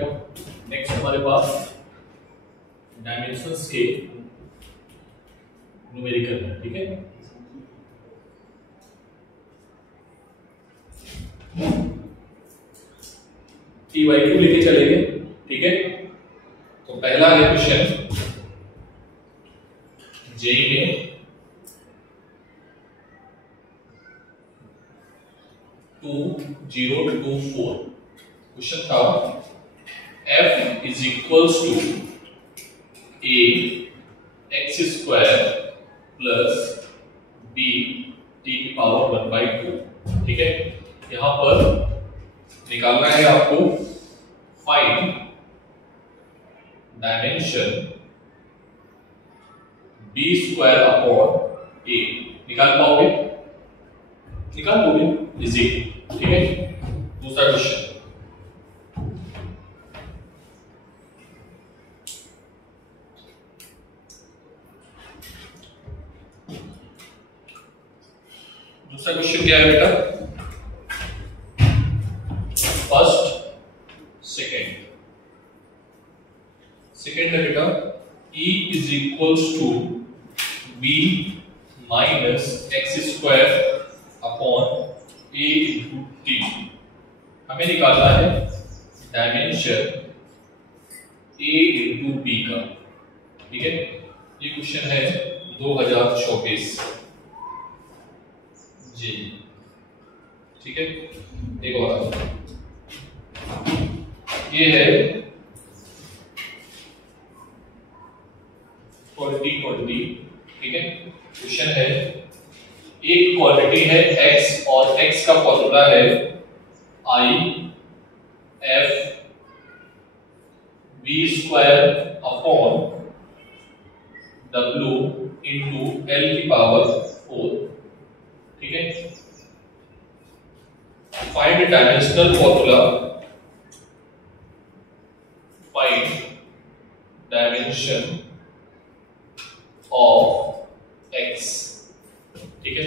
बेटा। नेक्स्ट हमारे पास डायमेंशंस के न्यूमेरिकल है, ठीक है। टी वाई क्यू लेके चलेंगे, ठीक है। तो पहला है क्वेश्चन जेई में 2024 क्वेश्चन था f is equals to a x square plus b t की पावर 1/2, ठीक है। यहां पर निकालना है आपको find dimension b square upon a। निकाल पाओगे? निकाल दोगे इजी, ठीक है। दूसरा क्वेश्चन क्या है बेटा? फर्स्ट सेकेंड है बेटा E is equals to b minus x square upon a into T. हमें निकालना है डायमेंशन a इंटू b का, ठीक है। ये क्वेश्चन है 2024 जी, ठीक है। एक और ये है क्वांटिटी, ठीक है। क्वेश्चन है एक क्वांटिटी है x और x का फॉर्मूला है I f v square upon w into l की पावर 4, ठीक है। Find dimensional formula, find dimension of x, ठीक है।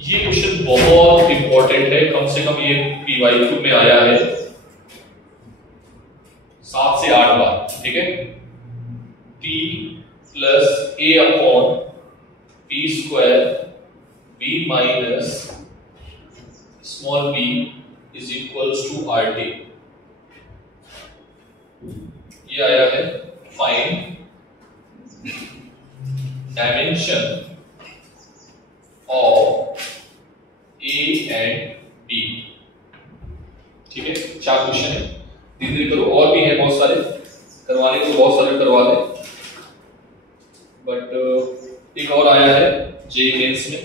ये क्वेश्चन बहुत इंपॉर्टेंट है, कम से कम ये PYQ में आया है 7 से 8 बार, ठीक है। t plus a upon b square b minus small b is equals to RT। ये आया है find dimension of A and B, ठीक है। 4 क्वेश्चन है, धीरे धीरे करो। और भी है बहुत सारे, करवाने को बहुत सारे करवा ले, बट एक और आया है जेई मेंस में,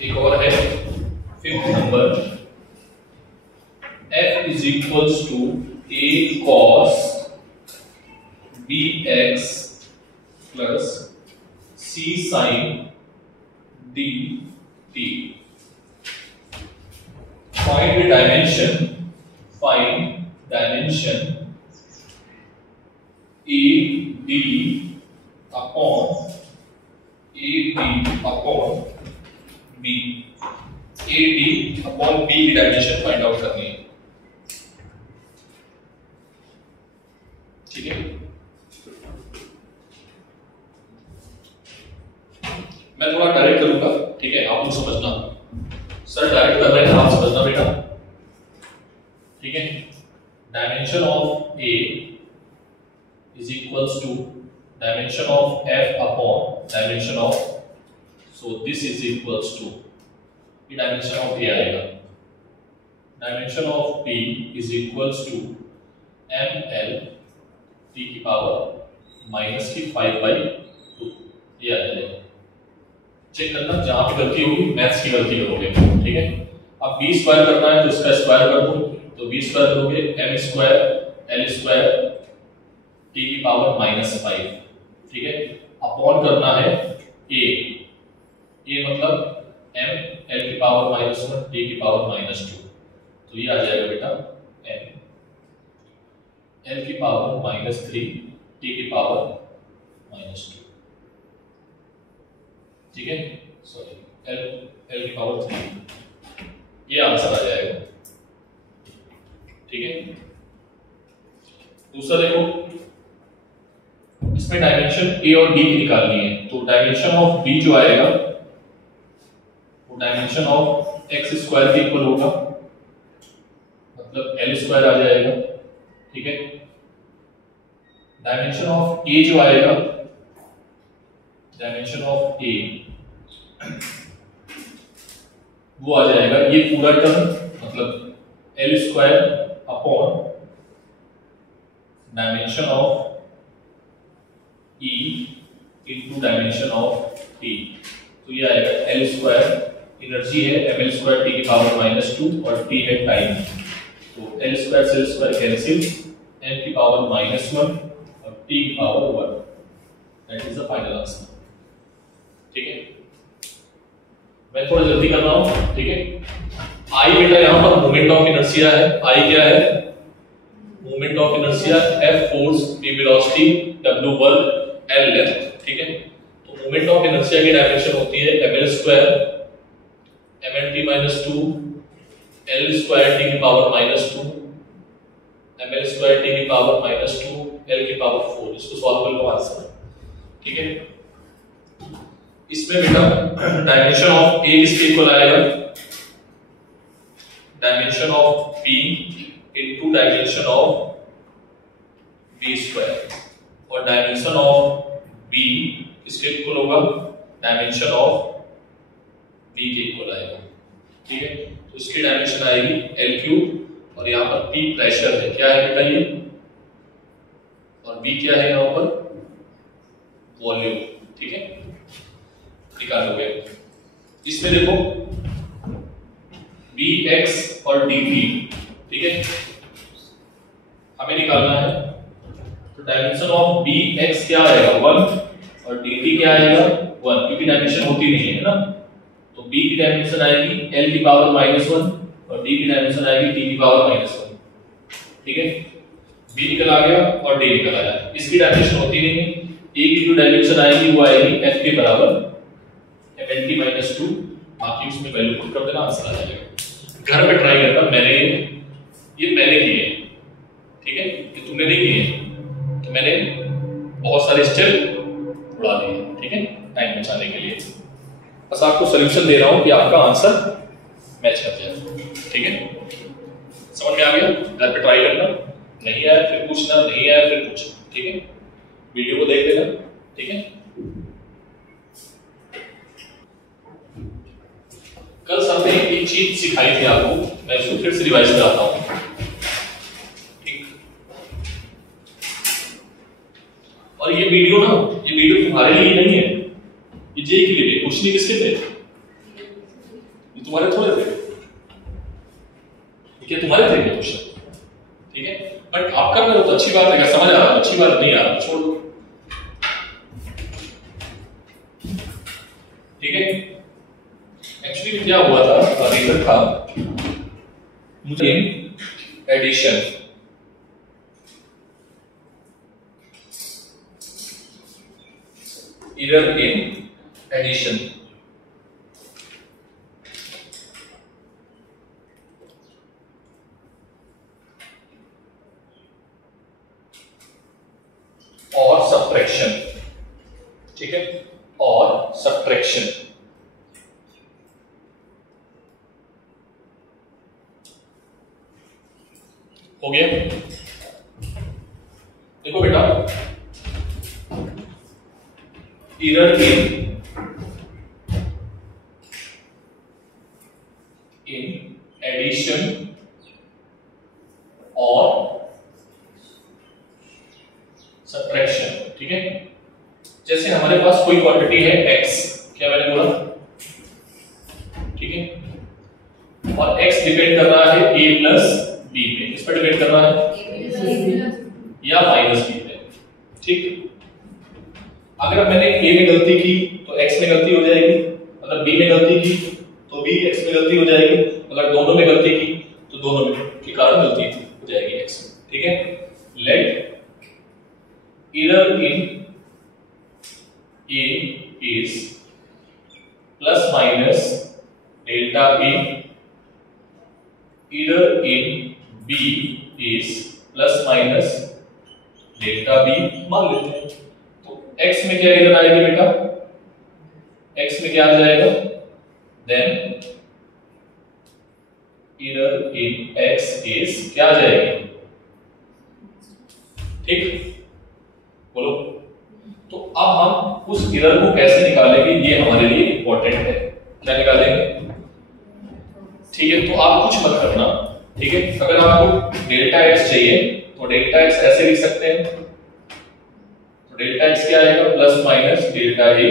एक और है 5th number f is equals to a cos bx plus c sin dt। Find dimension a d upon a b upon b, a d upon b की डायमेंशन फाइंड आउट करनी है, ठीक है। मैं थोड़ा डायरेक्ट करूंगा, ठीक है। आप लोग समझना, सर डायरेक्ट कर रहे हैं, आप समझना बेटा, ठीक है। Dimension of a is equals to dimension of f upon dimension of, so this is equals to, ये डायमेंशन ऑफ a आएगा। Dimension of b is equals to ml t की पावर माइनस की 5/2, ये आ जाएगा। चेक करना, जहां पे गलती होगी मैथ्स की गलती करोगे, ठीक है। अब b स्क्वायर करना है तो इसका स्क्वायर कर दो, तो b स्क्वायर करोगे m square l square t की पावर -5, ठीक है। अपॉन करना है a मतलब m l की पावर -1 t की पावर -2, तो ये आ जाएगा बेटा m l की पावर -3 t की पावर -2, ठीक है, सॉरी l की पावर 3, ये आंसर आ जाएगा, ठीक है। दूसरा देखो, इसमें डायमेंशन a और b की निकालनी है, तो डायमेंशन ऑफ b जो आएगा वो डायमेंशन ऑफ x स्क्वायर के इक्वल होगा, मतलब l स्क्वायर आ जाएगा, ठीक है। डायमेंशन ऑफ a जो आएगा, डायमेंशन ऑफ a वो आ जाएगा ये पूरा टर्म, मतलब l square upon dimension of e into dimension of t, तो ये आएगा l स्क्वायर, एनर्जी है ml स्क्वायर t की पावर -2 और t है टाइम, तो l स्क्वायर से l स्क्वायर कैंसिल, m की पावर -1 और t की power 1, that is the final answer, ठीक है। मैं थोड़ा जल्दी कर रहा हूं, ठीक है। I बेटा यहां पर मोमेंट ऑफ इनर्शिया है, I क्या है, moment of inertia, F force, V velocity, W work, L length, ठीक है। तो मोमेंट ऑफ इनर्शिया की डायमेंशन होती है ml square mnt-2 l square t की पावर -2 ml स्क्वायर t की पावर -2 l की पावर 4, इसको सॉल्व कर लो आंसर, ठीक है। इसमें बेटा डायमेंशन ऑफ a किसके इक्वल आएगा, dimension of b into dimension of b square, और डायमेंशन ऑफ b किसके इक्वल होगा, डायमेंशन ऑफ b के इक्वल आएगा, ठीक है। तो इसकी डायमेंशन आएगी l3, और यहाँ पर p प्रेशर है, क्या है बेटा ये, और b क्या है यहाँ पर, वॉल्यूम, ठीक है, निकालोगे। इसमें देखो bx और dt, ठीक है, हमें निकालना है, तो डायमेंशन ऑफ bx क्या आएगा 1 और dt क्या आएगा 1, क्योंकि डायमेंशन होती नहीं है ना, तो b की डायमेंशन आएगी l की पावर -1 और d की डायमेंशन आएगी t की पावर -1, ठीक है। b निकल आ गया और d निकल आया, इसकी डायमेंशन होती नहीं है, a की जो डायमेंशन आएगी वो आएगी f के बराबर mnt-2, बाकी उसमें वैल्यू पुट कर देना, आंसर आ जाएगा। घर पे ट्राई करना, मैंने किए, ठीक है, ये तुमने नहीं किए, तो मैंने बहुत सारे स्टेप उड़ा दिए, ठीक है, टाइम बचाने के लिए। बस आपको सॉल्यूशन दे रहा हूं कि आपका आंसर मैच कर जाए, ठीक है। समझ में आ गया, घर पे ट्राई करना, नहीं आया फिर पूछना, नहीं आया फिर पूछना, ठीक है। वीडियो को देख लेना, ठीक है। कल सर ने एक चीज सिखाई थी आपको, मैं इसको फिर से रिवाइज कराता हूं, ठीक। और ये वीडियो तुम्हारे लिए नहीं है, ये जेई के लिए। क्वेश्चन किसके थे, ये तुम्हारे थोड़े थे, क्या तुम्हारे थे क्वेश्चन, ठीक है। बट आप कर रहे हो तो अच्छी बात है, अगर समझ आ रहा है अच्छी बात, नहीं आ रहा छोड़ दो, ठीक है। एक्चुअली क्या हुआ था, रिजल्ट था मुझे एडिशन, एरर इन एडिशन, और सब्ट्रैक्शन, ठीक है, और सब्ट्रैक्शन। हो गया, देखो बेटा, एरर इन एडिशन और सब्ट्रैक्शन, ठीक है। जैसे हमारे पास कोई क्वांटिटी है x, क्या मैंने बोला, ठीक है, और x डिपेंड कर रहा है a प्लस b पे, किस पर डिपेंड कर रहा है, या माइनस b पे, ठीक। अगर मैंने a में गलती की तो x में गलती हो जाएगी, अगर b में गलती की तो b x में गलती हो जाएगी, अगर दोनों में गलती की तो दोनों में के कारण गलती हो जाएगी x में, ठीक है। Let error in A is plus minus delta A, either in B is plus minus delta B मान लेते हैं। तो x में क्या इधर आएगी बेटा, x में क्या आ जाएगा, देन इधर इन x इज क्या आ जाएगी, ठीक, बोलो। तो अब हम उस इधर को कैसे निकालेंगे, ये हमारे लिए इंपॉर्टेंट है। क्या निकालेंगे, ठीक है। तो आप कुछ मत करना, ठीक है। अगर आपको डेल्टा x चाहिए तो डेल्टा x ऐसे लिख सकते हैं। तो डेल्टा x क्या आएगा, plus minus delta a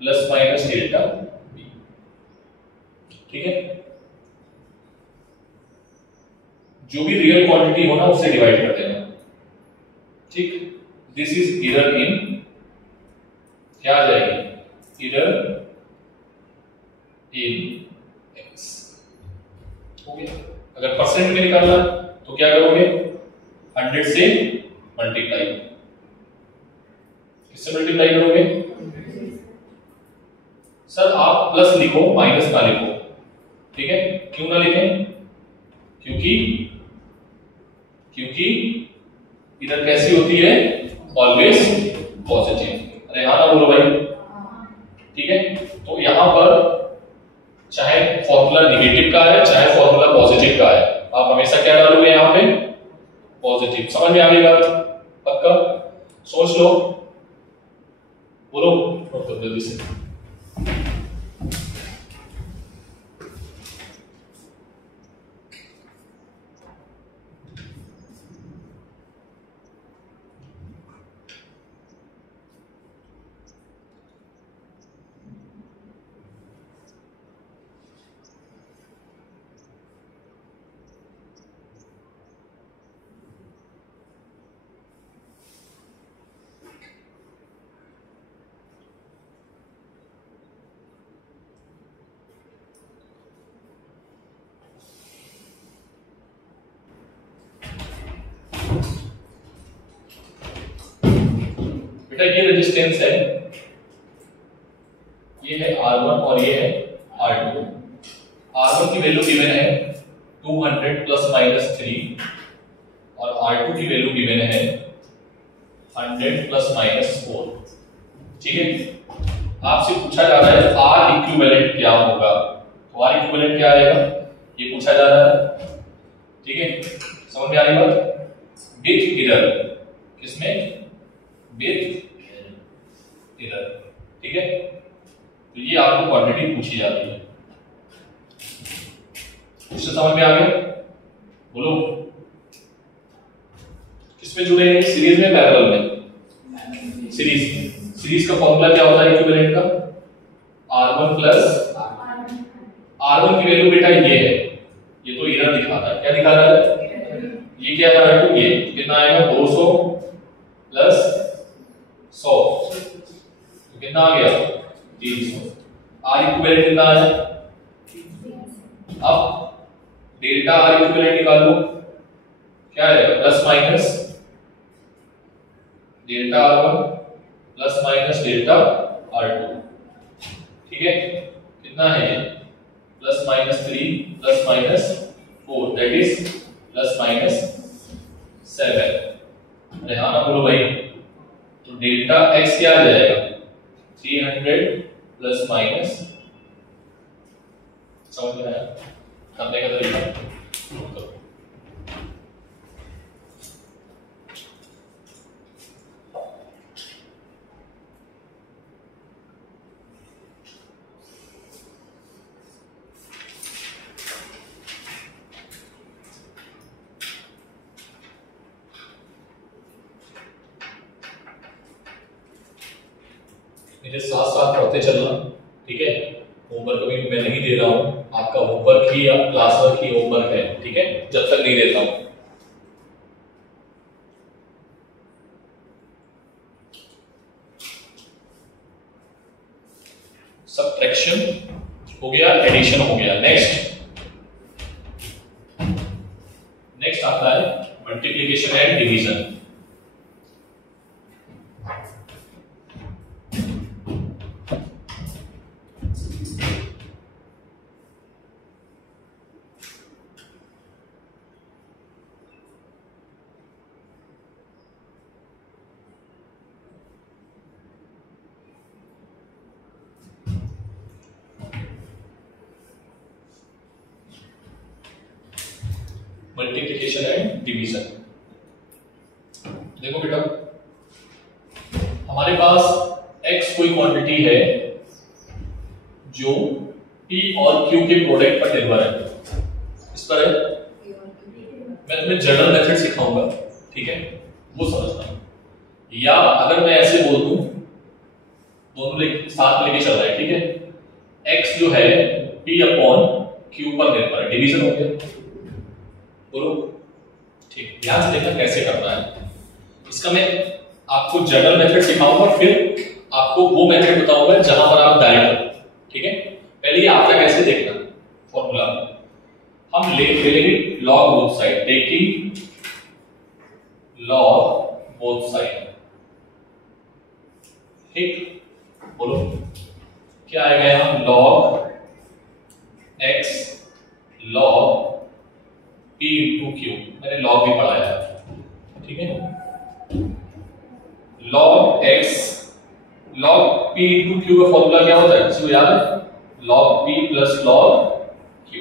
plus minus delta b, ठीक है। जो भी रियल क्वांटिटी हो ना उससे डिवाइड कर देना, ठीक। दिस इज इधर इन क्या आ जाएगी, इधर इन x, हो गया। अगर परसेंट में निकालना तो क्या करोगे, 100 से मल्टीप्लाई, किससे मल्टीप्लाई करोगे, सर आप प्लस लिखो माइनस ना लिखो, ठीक है। क्यों ना लिखें, क्योंकि इधर कैसी होती है, ऑलवेज पॉजिटिव। अरे हाँ ना बोलो भाई, ठीक है। तो यहां पर चाहे फॉर्मूला नेगेटिव का है चाहे फॉर्मूला पॉजिटिव का है, आप हमेशा क्या डालोगे यहां पे, पॉजिटिव। समझ में आ गई बात, पक्का, सोच लो, बोलो जल्दी से। ये रेजिस्टेंस है, ये है R1 और ये है R2। R1 की वैल्यू गिवन है 200 प्लस माइनस 3 और R2 की वैल्यू गिवन है 100 प्लस माइनस 4, ठीक है। आपसे पूछा जा रहा है R इक्विवेलेंट क्या होगा, तो R इक्विवेलेंट क्या आएगा, ये पूछा जा रहा है, ठीक है। समझ में आ रही बात, विथ इधर, किसमें, विथ इधर, ठीक है। तो ये आपको क्वांटिटी पूछी जाती है, इससे समझ में आ गया, बोलो। किसमें जुड़े हैं, सीरीज में पैरेलल में, सीरीज का फॉर्मूला क्या होता है इक्विवेलेंट का, R1 प्लस R1 की वैल्यू बेटा ये है, ये तो इधर दिखा रहा है, क्या दिखा रहा है, ये क्या आ रहा है, ये कितना आएगा, 200 प्लस 100, कितना आ गया, 300। R इक्विवेलेंट कितना आया, अब डेल्टा R इक्विवेलेंट निकाल लो, क्या आएगा, plus minus delta R1 plus minus delta R2, ठीक है। कितना है ये, plus minus 3 plus minus 4, that is plus minus 7। अरे हाँ ना बोलो भाई, तो डेल्टा x क्या आ जाएगा, 300 प्लस माइनस, समझ में आया करने का तरीका, मेरे साथ साथ पढ़ते चलना, ठीक है। होमवर्क अभी मैं नहीं दे रहा हूं, आपका होमवर्क ही या क्लास वर्क ही होमवर्क है, ठीक है, जब तक नहीं देता हूं। सबट्रैक्शन हो गया, एडिशन हो गया, नेक्स्ट आता है multiplication and division. Multiplication and division. देखो बेटा, हमारे पास x कोई क्वांटिटी है जो p और q के प्रोडक्ट पर निर्भर है। इस पर है, मैं तुम्हें जनरल मेथड सिखाऊंगा, ठीक है, वो समझना। या अगर मैं ऐसे बोल दूं, दोनों साथ लेके चल रहा है, ठीक है, x जो है p अपॉन q पर निर्भर है, डिवीजन हो गया। बोलो ठीक, ध्यान से देखना कैसे करना है। इसका मैं आपको जनरल मेथड सिखाऊंगा, फिर आपको वो मेथड बताऊंगा जहां पर आप डायरेक्ट, ठीक है। पहले ये आता कैसे देखना फॉर्मूला, हम ले लेंगे log both side, taking log both side, ठीक। बोलो क्या आएगा यहां, log x log p into Q, मैंने लॉग भी पढ़ाया है, ठीक है। Log x log p into Q का फॉर्मूला क्या होता है, किसी को याद है, log p plus log q।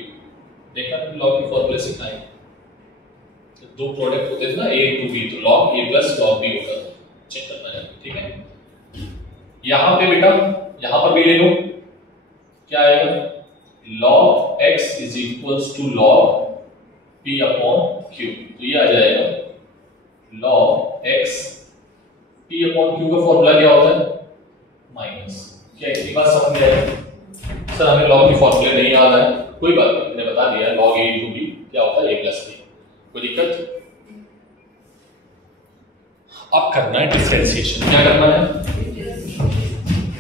देखा लॉग के फॉर्मूले सिखाए, तो दो प्रोडक्ट होते थे ना a इंटू b, तो log a plus log b होगा, चेक करना है, ठीक है। यहां पे बेटा, यहां पर भी ले लो, क्या आएगा, log x is equals to log p upon q, तो ये आ जाएगा log x p upon q का फॉर्मूला क्या होता है, माइनस। क्या इतनी बात समझ में आई? सर हमें log के फॉर्मूले नहीं याद है, कोई बात नहीं, मैंने बता दिया log a इंटू b क्या होता है, a प्लस b, कोई दिक्कत। अब करना है डिफरेंशिएशन, क्या करना है,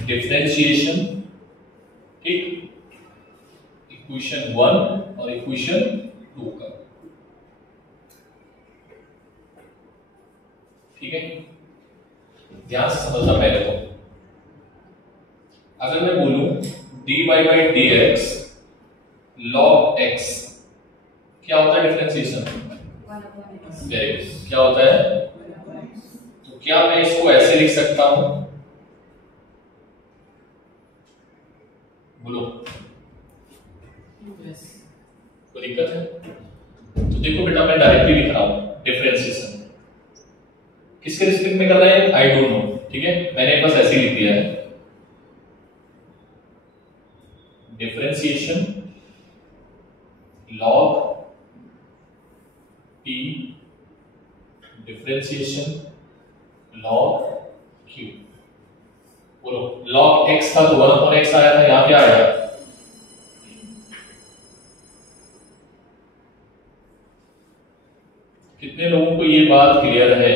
डिफरेंशिएशन, ठीक, इक्वेशन 1 और इक्वेशन 2 का, ठीक है। ध्यान से समझना पहले तो, अगर मैं बोलूं dy by dx log x, क्या होता है डिफरेंशिएशन, वेरी गुड, क्या होता है, तो क्या मैं इसको ऐसे लिख सकता हूं, बोलो कोई दिक्कत है? तो देखो बेटा, मैं डायरेक्टली लिख रहा हूं डिफरेंशिएशन, किसके रिस्पेक्ट में कर रहे हैं, आई डोंट नो, ठीक है, मैंने बस ऐसे ही लिख दिया है, differentiation log p differentiation log q। बोलो log x था तो 1 अपॉन x आया था, यहां क्या आया, कितने लोगों को ये बात क्लियर है,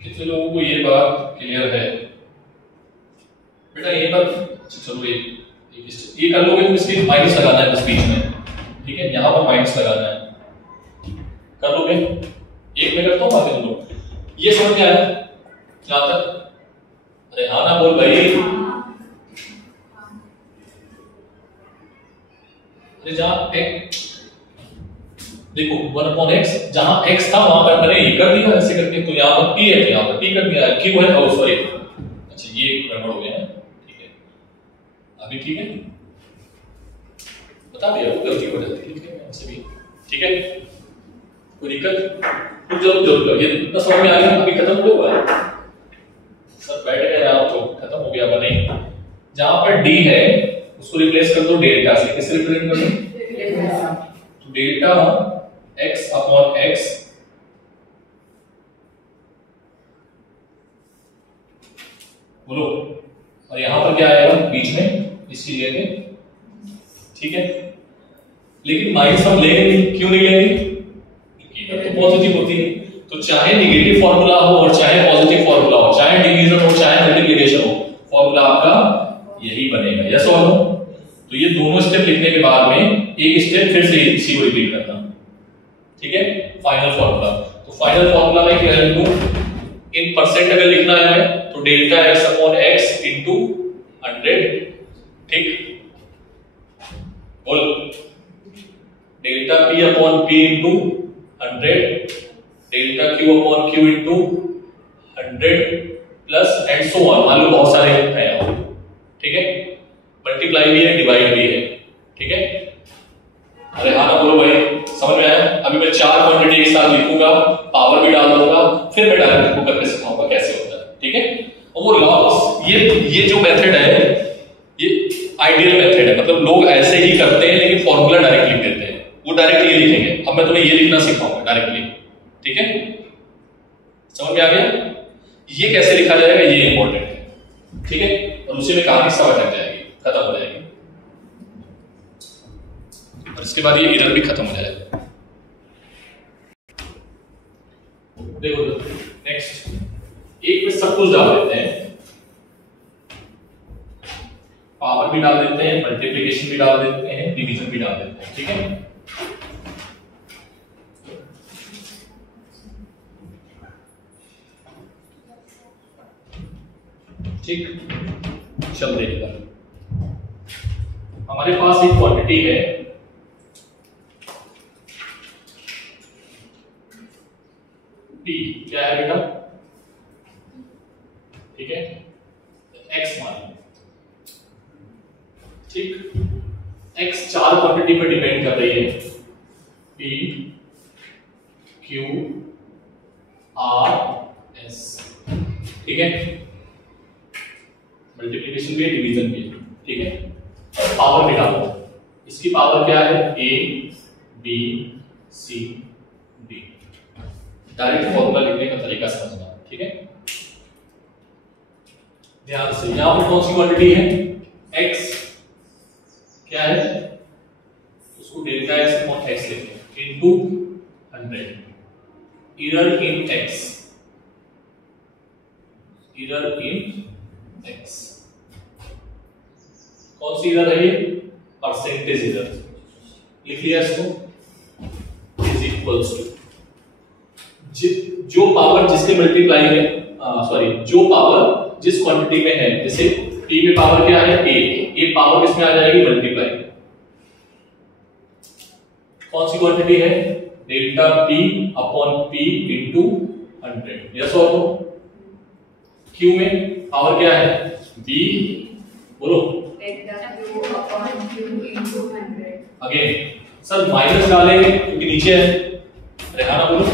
कितने लोगों को ये बात क्लियर है बेटा? ये पर चलो ये कर लोगे तो इसके माइनस लगाना है बस बीच में, ठीक है, यहां पर माइनस लगाना है, कर लोगे, एक में करता हूं, बाकी दो लोग, ये समझ में आया यहां तक? अरे हाँ ना बोल भाई, अरे जहां देखो 1 अपॉन x, जहां x था वहां पर मैंने ये कर दिया ऐसे करके, तो यहां पर p है तो यहां पर p कर दिया, q है, ओ सॉरी, अच्छा ये गड़बड़ हो गया है, ठीक है, अभी ठीक है, बता दिया वो गलती हो जाती है, ठीक है, ऐसे भी, ठीक है, कोई दिक्कत, कुछ जरूर ये इतना समझ में आ गया, अभी खत्म हो गया, सर बैठ गए आप तो खत्म हो गया, नहीं, जहां पर d है उसको रिप्लेस कर दो डेल्टा से, किससे रिप्रेजेंट कर दो, तो डेल्टा x अपॉन x, बोलो, और यहां पर क्या आएगा बीच में, इसकी लेंगे, ठीक है, लेकिन माइनस हम लेंगे नहीं, क्यों नहीं लेंगे, तो पॉजिटिव होती है, तो चाहे नेगेटिव फॉर्मूला हो और चाहे पॉजिटिव फॉर्मूला हो, चाहे डिवीजन हो चाहे मल्टीप्लिकेशन हो, फॉर्मूला आपका यही बनेगा, यस और नो। तो ये दोनों स्टेप लिखने के बाद में एक स्टेप फिर से इसी को रिपीट करना, ठीक है, फाइनल फॉर्मूला। तो फाइनल फॉर्मूला में क्या लिखूं, इन परसेंट अगर लिखना है तो delta x upon x into 100, ठीक, बोल delta p upon p into 100, delta q upon q into 100 plus and so on, मान लो बहुत सारे हैं, ठीक है, मल्टीप्लाई भी है, डिवाइड भी है, ठीक है। अरे हाँ ना बोलो भाई, समझ में आया? अभी मैं 4 क्वांटिटी एक साथ लिखूंगा, पावर भी डाल दूंगा, फिर मैं डायरेक्ट को करके सिखाऊंगा कैसे होता है, ठीक है। और वो लॉग्स, ये जो मेथड है ये आइडियल मेथड है, मतलब लोग ऐसे ही करते हैं लेकिन फॉर्मूला डायरेक्ट लिख देते हैं, वो डायरेक्ट ये लिखेंगे। अब मैं तुम्हें ये लिखना सिखाऊंगा डायरेक्टली, ठीक है। समझ में आ गया? ये कैसे लिखा जाएगा ये इंपॉर्टेंट है, ठीक है। और उसी में कहानी समझ लग जाएगी, खत्म हो जाएगी, और इसके बाद ये एरर भी खत्म हो जाएगा। देखो नेक्स्ट, एक में सब कुछ डाल देते हैं, पावर भी डाल देते हैं, मल्टीप्लिकेशन भी डाल देते हैं, डिवीजन भी डाल देते हैं, ठीक है। ठीक, चल देखिएगा, हमारे पास एक क्वांटिटी है P, क्या है बेटा? ठीक है, X मान, ठीक। X 4 क्वांटिटी पर डिपेंड कर रही है, P, Q, R, S, ठीक है। मल्टीप्लिकेशन भी है, डिवीजन भी है, ठीक है। और पावर भी डालो, इसकी पावर क्या है? A, B, C, D। Direct formula लिखने का तरीका समझना, ठीक है। ध्यान से, यहां पर कौन सी क्वांटिटी है? X, क्या है? उसको डेल्टा X अपॉन X लिखते हैं, into 100, error in X, error in X। कौन सी एरर है ये? परसेंटेज एरर, लिख लिया इसको, इज इक्वल्स टू जो पावर जिसके मल्टीप्लाई में, सॉरी, जो पावर जिस क्वांटिटी में है, जैसे P में पावर क्या है? A पावर किसमें आ जाएगी? मल्टीप्लाई। कौन सी क्वांटिटी है? Delta P upon P into 100, yes और नो। Q में पावर क्या है? B, बोलो, delta Q upon Q into 100। Again sir minus डालेंगे क्योंकि नीचे है, रेहाना बोलो,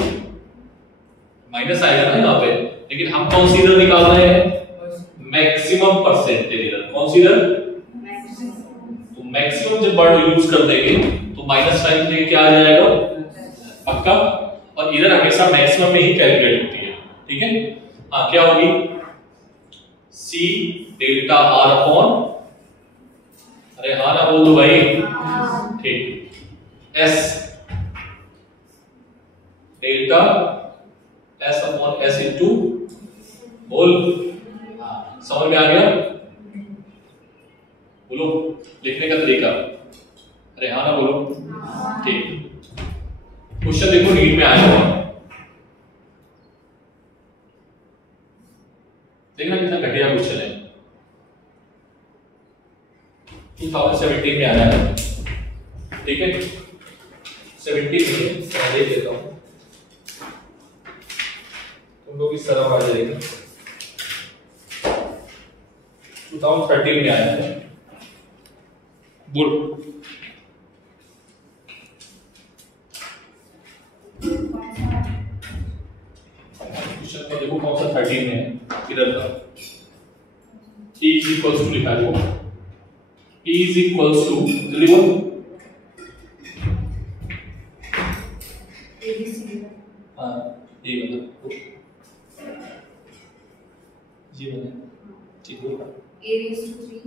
माइनस आएगा ना यहाँ पे, लेकिन हम कौन सी एरर निकाल रहे हैं? Maximum percentage error. कौन सी एरर? तो मैक्सिमम जब वर्ड यूज कर देंगे तो माइनस साइन के क्या आ जाएगा? पक्का। और एरर हमेशा मैक्सिमम में ही कैलकुलेट होती है, ठीक है। हाँ, क्या होगी? C डेल्टा R अपॉन, अरे हाँ ना बोल दो भाई, ठीक, S delta S upon S into, बोल, समझ में आ गया? बोलो लिखने का तरीका, अरे हाँ ना बोलो, ठीक। क्वेश्चन देखो नीट में आया हुआ, देखना कितना घटिया क्वेश्चन है, 2017 में आया है, ठीक है। 17 में मैं देख लेता हूं, तुम लोग इस तरफ आ जाएगा। 2013 में आया है, बोल। क्वेश्चन का देखो कौन सा 13 में है, इधर का। E is equals to लिखा है, E is equals to, जल्दी बोल, हाँ ये बता, ये बता, ठीक है। A raised to 3,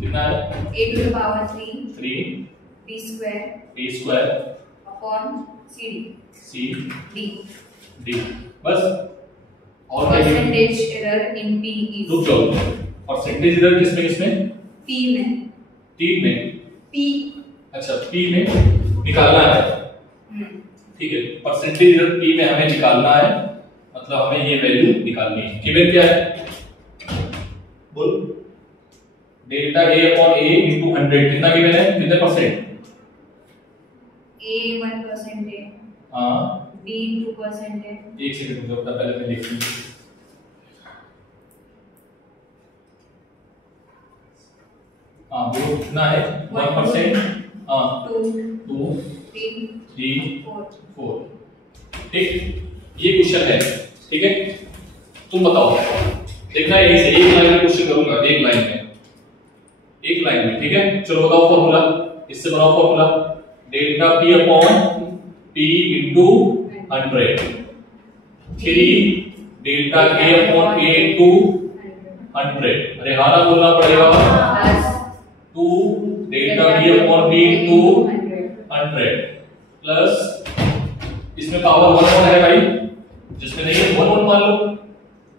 कितना है? A to the power 3, 3 B square, B square upon CD, C D, D, बस। और क्या? percentage error in P is, रुक जाओ, परसेंटेज एरर किसमें किसमें? P में, T में, P, अच्छा P में निकालना है, ठीक है। परसेंटेज एरर P में हमें निकालना है, मतलब हमें ये वैल्यू निकालनी है। गिवन क्या है? बोल, delta A upon A into 100, कितना गिवन है? कितने परसेंट? A 1% है, हाँ, B 2% है, एक सेकंड रुको, पहले मैं लिख लूं। हाँ वो कितना है 1%, हाँ 2 2 3 3 4 4। ठीक, ये क्वेश्चन है। ठीक है, तुम बताओ, देखना यही से एक लाइन में क्वेश्चन करूंगा, एक लाइन में, एक लाइन में। ठीक है, चलो बताओ फॉर्मूला, इससे बनाओ formula, delta P upon P into 100, 3 delta K upon K into 100। अरे हाँ ना बोलना पड़ेगा, 2 delta B upon B into 100 plus इसमें पावर 1 है भाई, जिसमें नहीं है 1 मान लो।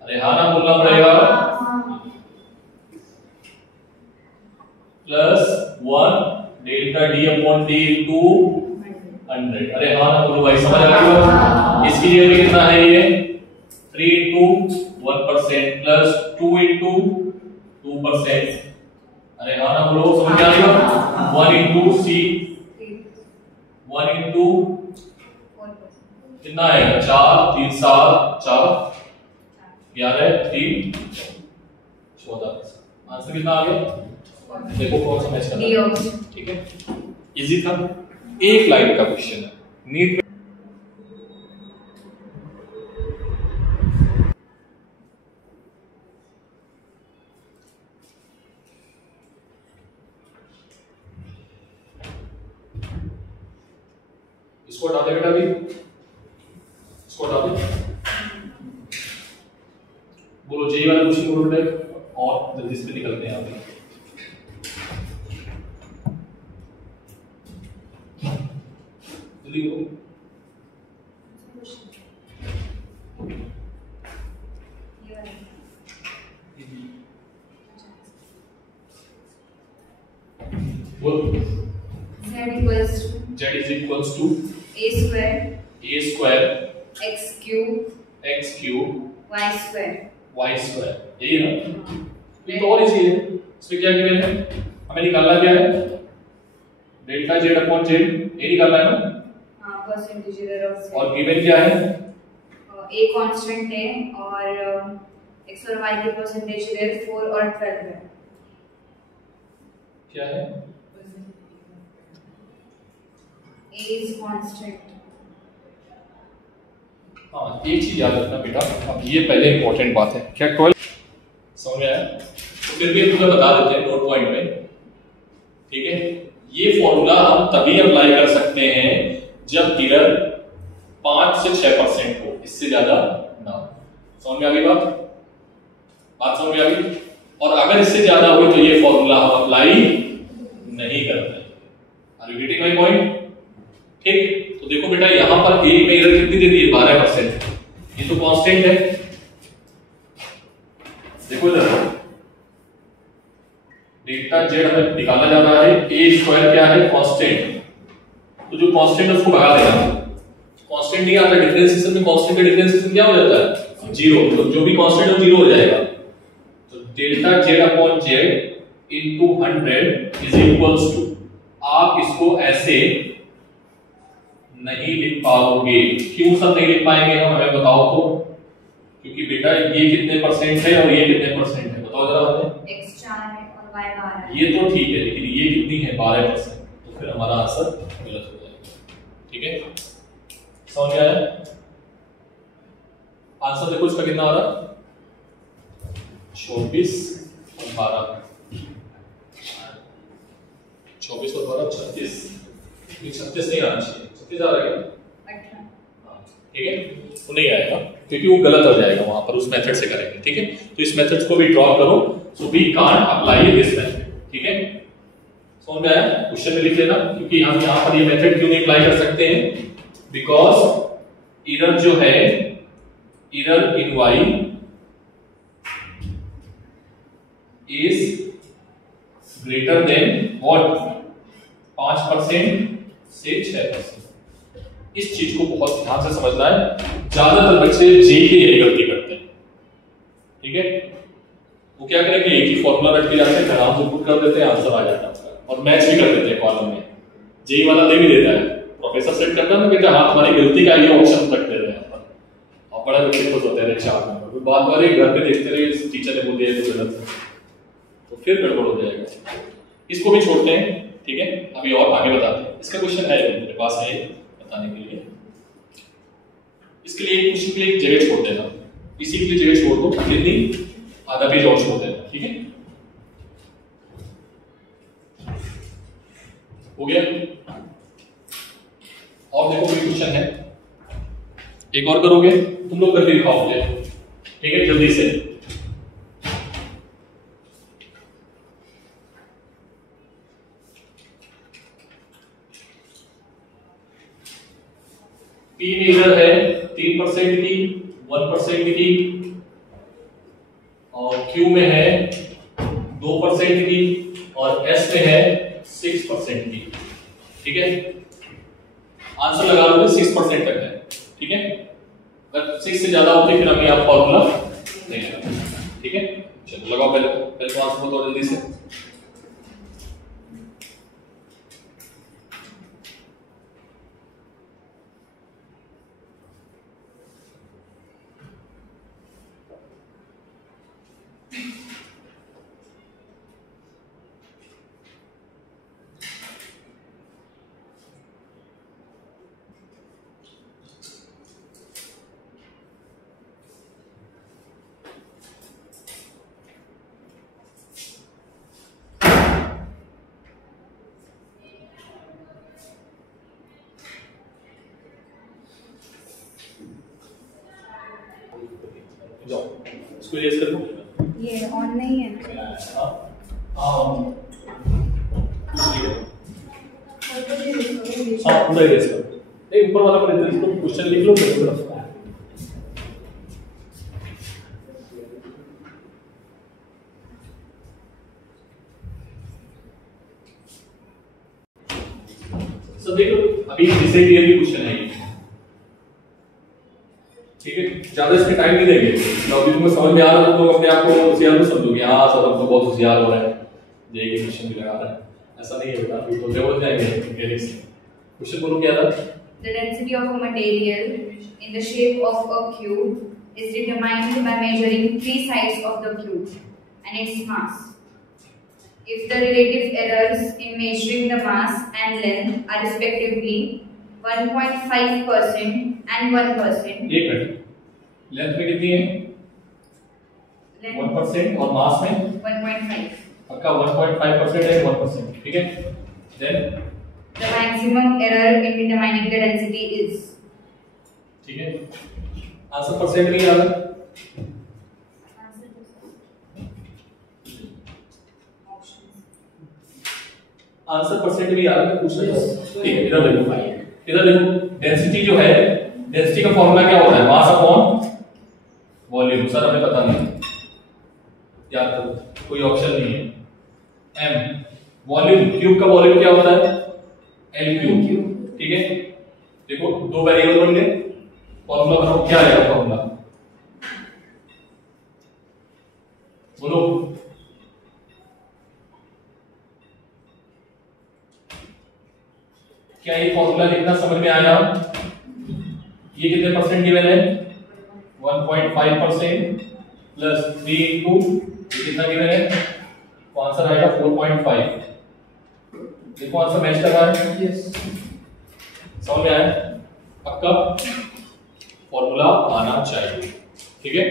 अरे हाँ ना बोलना पड़ेगा, plus 1 delta D upon D into 100। अरे हाँ ना बोलो भाई, समझ आ गया। इसकी जगह पे कितना है ये 3 इंटू 1% प्लस 2 इंटू 2%। अरे हाँ ना बोलो, समझ आ गया। 1 इंटू सी 1 इंटू कितना है 4 3 7 4 11 3 14। आंसर कितना आ गया, देखो कौन सा मैच करना है। ठीक है, इजी था, एक लाइन का क्वेश्चन है, नीट। इसको हटा दे बेटा, अभी इसको हटा दे। बोलो जेई वाला क्वेश्चन बोलो बेटा, और जल्दी से निकलते हैं अभी। जल्दी बोलो। बोलो। Z is equals to a square x cube y square। यही है ना, ये तो और इजी है। इसमें क्या गिवन है, हमें निकालना क्या है, डेल्टा जेड अपॉन जेड, ये निकालना है ना। हाँ, परसेंटेज एरर ऑफ और गिवन क्या है, a कांस्टेंट है और x और y के परसेंटेज एरर 4 और 12 है। क्या है, a is constant। हाँ एक चीज याद रखना बेटा, अब ये पहले इंपॉर्टेंट बात है, क्या 12 समझ में आया, तो फिर भी तुम्हें बता देते हैं नोट पॉइंट में। ठीक है, ये फॉर्मूला हम तभी अप्लाई कर सकते हैं जब एरर 5 से 6% हो, इससे ज्यादा ना हो। समझ में आ गई बात समझ में आ गई। और अगर इससे ज्यादा हो तो ये फॉर्मूला हम अप्लाई नहीं करते। Are you getting my point. ठीक, तो देखो बेटा यहां पर ए में एरर कितनी दे दी है 12%, ये तो कांस्टेंट है। देखो इधर डेल्टा जेड हमें निकालना जा रहा है, ए स्क्वायर क्या है कांस्टेंट, तो जो कांस्टेंट है उसको भगा देना। कांस्टेंट नहीं आता डिफरेंशिएशन में, कांस्टेंट का डिफरेंशिएशन क्या हो जाता है 0, तो जो भी कांस्टेंट है वो 0 हो जाएगा। तो delta Z upon Z into 100 is equals to, आप इसको ऐसे नहीं लिख पाओगे। क्यों सब नहीं लिख पाएंगे हम, हमें बताओ तो। क्योंकि बेटा ये कितने परसेंट है और ये कितने परसेंट है, बताओ जरा हमें। x 4 है और y 12 है। ये तो ठीक है, लेकिन ये कितनी है 12%, तो फिर हमारा आंसर गलत हो जाएगा। ठीक है, समझ में आया। आंसर देखो इसका कितना आ रहा, 24 और 12, 24 और 12 36, 36 नहीं आना चाहिए, 36 आ रहा है। ठीक है, वो नहीं आएगा क्योंकि वो गलत हो जाएगा वहां पर, उस मेथड से करेंगे। ठीक है, तो इस मेथड को भी ड्रॉप करो, so we can't apply this method. ठीक है, समझ में आया, क्वेश्चन में लिख लेना, क्योंकि हम यहां पर ये मेथड क्यों नहीं अप्लाई कर सकते हैं, बिकॉज एरर जो है, error in y is greater than what 5% से 6%। इस चीज को बहुत ध्यान से समझना है, ज्यादातर बच्चे जेई के यही गलती करते हैं। ठीक है, वो क्या करेंगे, एक ही फॉर्मूला रट के जाते हैं, आराम से पुट कर देते हैं, आंसर आ जाता है और मैच भी कर देते हैं कॉलम में। जेई वाला दे भी देता है, प्रोफेसर सेट करता है ना, कहता है हाँ तुम्हारी गलती का ये ऑप्शन रख दे रहे हैं यहाँ पर, और बड़ा बच्चे खुश होते हैं एग्जाम में। फिर बाद में घर पे देखते रहे टीचर ने बोल दिया तो गलत है, तो फिर गड़बड़ हो जाएगा। इसको भी छोड़ते हैं, ठीक है, अभी और आगे बताते हैं। इसका क्वेश्चन है मेरे पास है बताने के लिए। इसके लिए कुछ के लिए एक जगह छोड़ देना, इसी के लिए जगह छोड़ दो, कितनी आधा पेज और छोड़ देना, ठीक है, हो गया। और देखो कोई क्वेश्चन है, एक और करोगे तुम लोग, करके दिखाओगे, ठीक है, जल्दी से। पी मेजर है 3% की, 1% की, और क्यू में है 2% की, और एस में है 6% की, ठीक है। आंसर लगा लो 6% तक है, ठीक है। अगर 6 से ज्यादा होते फिर हमें आप फॉर्मूला नहीं लगा, ठीक है। चलो लगाओ, पहले तो आंसर बताओ जल्दी से। जाओ इसको इरेज कर दो, ये ऑन नहीं है। पूरा इरेज करो, नहीं ऊपर वाला पर इरेज करो, क्वेश्चन लिख लो मेरे तरफ। सब देखो, अभी इसे क्लियरली क्वेश्चन है, ठीक है, ज्यादा इसमें टाइम नहीं देंगे। अभी तुमको समझ में आ रहा है तो अपने आप को होशियार समझोगे, हाँ सर अब तो बहुत होशियार हो रहा है, जेईई क्वेश्चन भी लगा रहा है। ऐसा नहीं है बेटा, अभी तो लेवल जाएंगे क्वेश्चन। बोलो क्या था? The density of a material in the shape of a cube is determined by measuring 3 sides of the cube and its mass. If the relative errors in measuring the mass and length are respectively 1.5% and 1%. एक minute, length में कितनी है? 1% और मास में 1.5. पक्का 1.5% है 1%, ठीक है। Then the maximum error in determining the density is, ठीक है। आंसर परसेंट नहीं आ रहा, आंसर परसेंट भी आ रहा है, पूछ रहा हूं, ठीक है। इधर देखो, इधर देखो, डेंसिटी जो है, डेंसिटी का फॉर्मूला क्या होता है? Mass upon volume. सर हमें पता नहीं, याद करो, कोई ऑप्शन नहीं है। m वॉल्यूम, क्यूब का वॉल्यूम क्या होता है? l क्यूब, ठीक है। देखो दो वेरिएबल बन गए, फॉर्मूला बनाओ, क्या आएगा फॉर्मूला? बोलो, क्या ये फॉर्मूला लिखना समझ में आया? ये कितने परसेंट गिवन है? 1.5% प्लस 3 इंटू कितना गिवन है? तो आंसर आएगा 4.5। देखो आंसर मैच कर रहा है, यस, समझ में आया? पक्का फॉर्मूला आना चाहिए, ठीक है।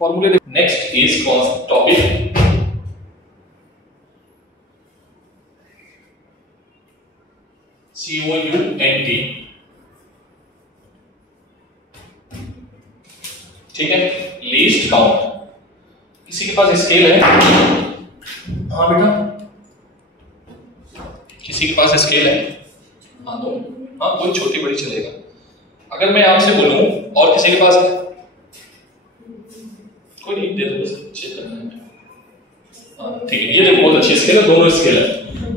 फॉर्मूले नेक्स्ट इज टॉपिक COUNT, ठीक है। लीस्ट काउंट, किसी के पास स्केल है? हाँ बेटा, किसी के पास स्केल है? हाँ तो हाँ, कोई छोटी बड़ी चलेगा। अगर मैं आपसे बोलूं और किसी के पास है? कोई नहीं, दे दो, चेक करना है। हाँ ठीक है, ये देखो बहुत अच्छी स्केल है, दोनों स्केल है,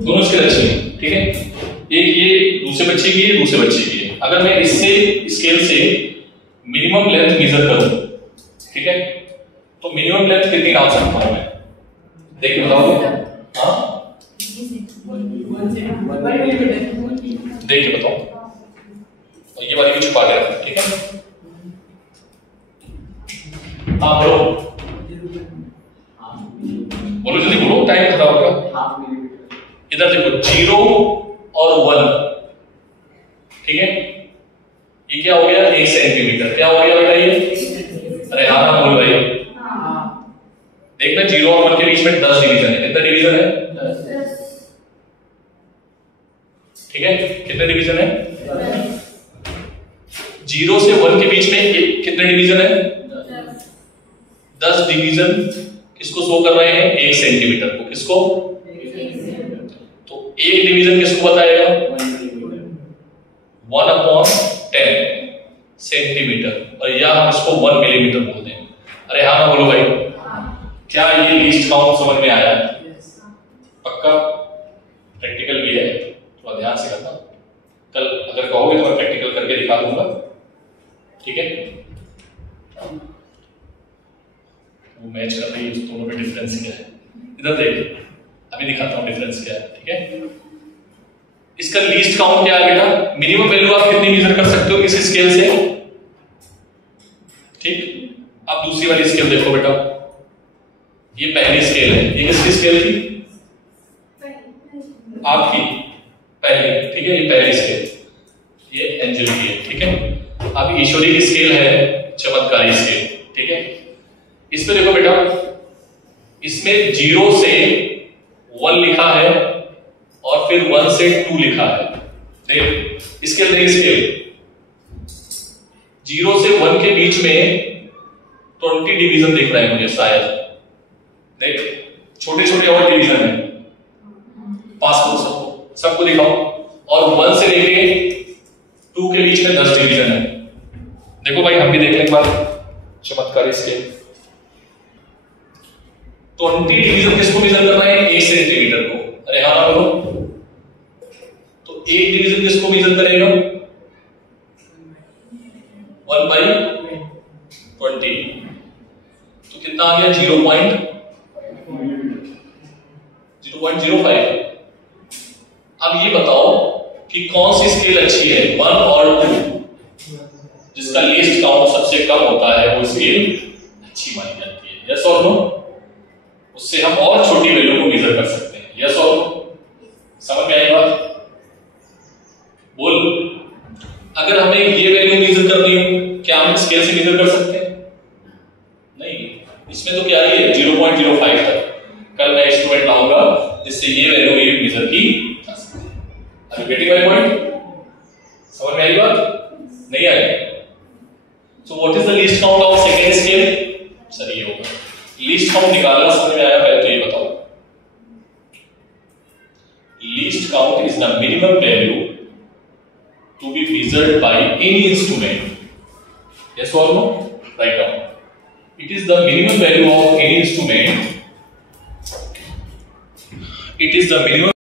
दोनों स्केल अच्छी है, ठीक है। एक ये दूसरे बच्चे की है, दूसरे बच्चे की है। अगर मैं इससे स्केल से मिनिमम लेंथ मेजर करूं, ठीक है, तो मिनिमम लेंथ कितनी डाल सकता हूं मैं? देख के बताओ। हाँ देख के बताओ, और ये वाली भी छुपा के रखो, ठीक है। हाँ बोलो। इधर देखो 0 और 1, ठीक है, ये क्या हो गया 1 सेंटीमीटर, क्या हो गया बेटा ये? अरे हाँ ना बोल भाई, देखना 0 और 1 के बीच में 10 डिवीजन है, कितना डिवीजन है? 10। ठीक है, कितने डिवीजन है? 0 से 1 के बीच में कितने डिवीजन है? 10 डिवीजन किसको शो कर रहे हैं? 1 सेंटीमीटर को, किसको? तो 1 डिवीजन किसको बताएगा? 1/10 सेंटीमीटर, और या हम इसको 1 मिलीमीटर बोल दें। अरे हाँ ना बोलो भाई, क्या ये लीस्ट काउंट समझ में आया? पक्का प्रैक्टिकल भी है, थोड़ा ध्यान से करना, कल अगर कहोगे तो मैं प्रैक्टिकल करके दिखा दूंगा, ठीक है? वो मैच कर रही है, उस दोनों में डिफरेंस क्या है? इधर देख, अभी दिखाता हूं डिफरेंस क्या है, ठीक है? इसका लीस्ट काउंट क्या है बेटा? मिनिमम वैल्यू आप कितनी मेजर कर सकते हो इस स्केल से? ठीक, अब दूसरी वाली स्केल देखो बेटा, ये पहली स्केल है, ये किसकी स्केल थी? आपकी पहली, ठीक है, ये पहली स्केल, ये एंजल की है, ठीक है? अब ईश्वरी की स्केल है चमत्कारी स्केल, ठीक है? इसमें देखो बेटा, इसमें 0 से 1 लिखा है और फिर 1 से 2 लिखा है। देख स्केल, देख स्केल, 0 से 1 के बीच में 20 डिवीजन दिख रहा है मुझे शायद, देख छोटे छोटे और डिवीजन है, पासपोर्ट सबको दिखाओ, और 1 से लेके 2 के बीच में 10 डिवीजन है। देखो भाई, हम भी देख लें एक बार चमत्कारी स्केल। 20 डिवीजन किसको मेजर करना है? 1 सेंटीमीटर को। अरे हाँ बोलो, तो 1 डिवीजन किसको मेजर करेगा? 1/20, तो कितना आ गया? 0.05। अब ये बताओ कि कौन सी स्केल अच्छी है, 1 और 2? जिसका लीस्ट काउंट सबसे कम होता है वो स्केल अच्छी मानी जाती है, यस और नो? उससे हम और छोटी वैल्यू को मेजर कर सकते हैं, यस और नो? समझ में आई बात? बोल, अगर हमें ये वैल्यू मेजर करनी हो, क्या हम स्केल से मेजर कर सकते हैं? नहीं, इसमें तो क्या है 0.05 तक। कल मैं इंस्ट्रूमेंट लाऊंगा जिससे ये वैल्यू मेजर की जा सकती है। Are you getting my point? समझ में आई बात? नहीं आई? So what is the least count of second scale? Sir ये होगा, लीस्ट काउंट निकालना समझ में आया? पहले तो ये बताओ, least count is the minimum value to be measured by any instrument, yes or no? Write down. It is the minimum value of any instrument. It is the minimum